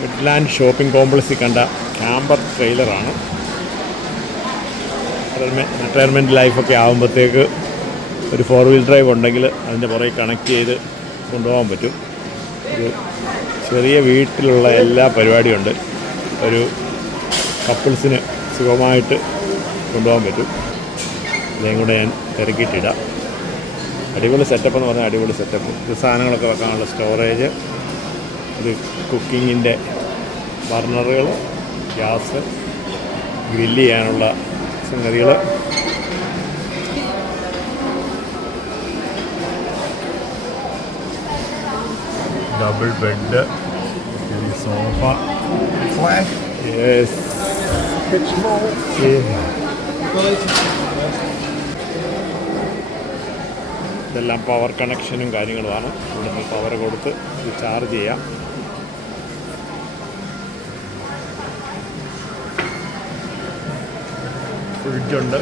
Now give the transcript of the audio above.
Midland shopping കോംപ്ലക്സിൽ കണ്ട camper ട്രെയിലറാണ്. Retirement ലൈഫൊക്കെ ആകുമ്പോഴത്തേക്ക് ഒരു 4 വീൽ ഡ്രൈവ് ഉണ്ടെങ്കിൽ അതിൻ്റെ പുറകെ കണക്ട് ചെയ്ത് കൊണ്ടുപോകാൻ പറ്റും. ഒരു ചെറിയ വീട്ടിലുള്ള എല്ലാ പരിപാടിയുണ്ട്. ഒരു കപ്പിൾസിന് സുഖമായിട്ട് കൊണ്ടുപോകാൻ പറ്റും. ഇതേം കൂടെ ഞാൻ തിരക്കിയിട്ടിടാം. അടിപൊളി സെറ്റപ്പ് എന്ന് പറഞ്ഞാൽ അടിപൊളി സെറ്റപ്പ്. ഇത് സാധനങ്ങളൊക്കെ വെക്കാനുള്ള സ്റ്റോറേജ്, ഇത് കുക്കിങ്ങിൻ്റെ ബർണറുകൾ, ഗ്യാസ്, ഗ്രില്ല് ചെയ്യാനുള്ള സംഗതികൾ, ഡബിൾ ബെഡ്, സോഫ, യെസ്, ഇതെല്ലാം പവർ കണക്ഷനും കാര്യങ്ങളുമാണ്. ഇവിടുന്ന് പവർ കൊടുത്ത് ഇത് ചാർജ് ചെയ്യാം. ഫ്രിഡ്ജുണ്ട്.